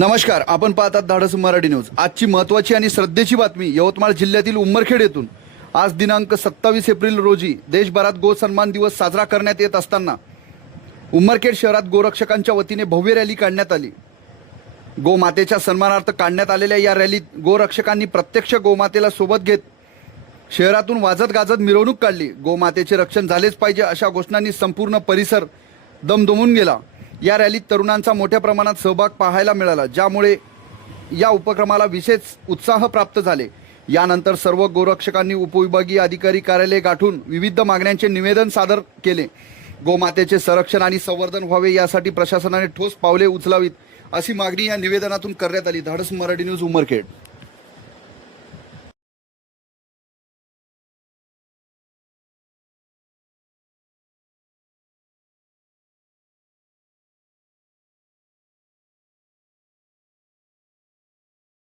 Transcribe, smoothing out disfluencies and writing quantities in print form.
नमस्कार, आपण पाहतात धाडस मराठी न्यूज। आजची महत्त्वाची आणि श्रद्धेची बातमी यवतमाळ जिल्ह्यातील उमरखेड येथून। आज दिनांक 27 एप्रिल रोजी देशभरात गो सन्मान दिवस साजरा करण्यात येत असताना उमरखेड शहरात गोरक्षकांच्या वतीने भव्य रॅली काढण्यात आली। गोमातेच्या सन्मानार्थ काढण्यात आलेल्या या रॅलीत गोरक्षकांनी प्रत्यक्ष गोमातेला सोबत घेत शहरातून वाजत गाजत मिरवणूक काढली। गोमातेचे रक्षण झालेच पाहिजे अशा घोषणांनी संपूर्ण परिसर दमदमून गेला। या रॅलीत तरुणांचा मोठ्या प्रमाणात सहभाग पाहायला मिळाला, ज्यामुळे या उपक्रमाला विशेष उत्साह प्राप्त झाले। यानंतर सर्व गोरक्षकांनी उपविभागीय अधिकारी कार्यालय गाठून विविध मागण्यांचे निवेदन सादर केले। गोमातेचे संरक्षण आणि संवर्धन व्हावे यासाठी प्रशासनाने ठोस पावले उचलावीत अशी मागणी या निवेदनातून करण्यात आली। धाडस मराठी न्यूज उमरखेड।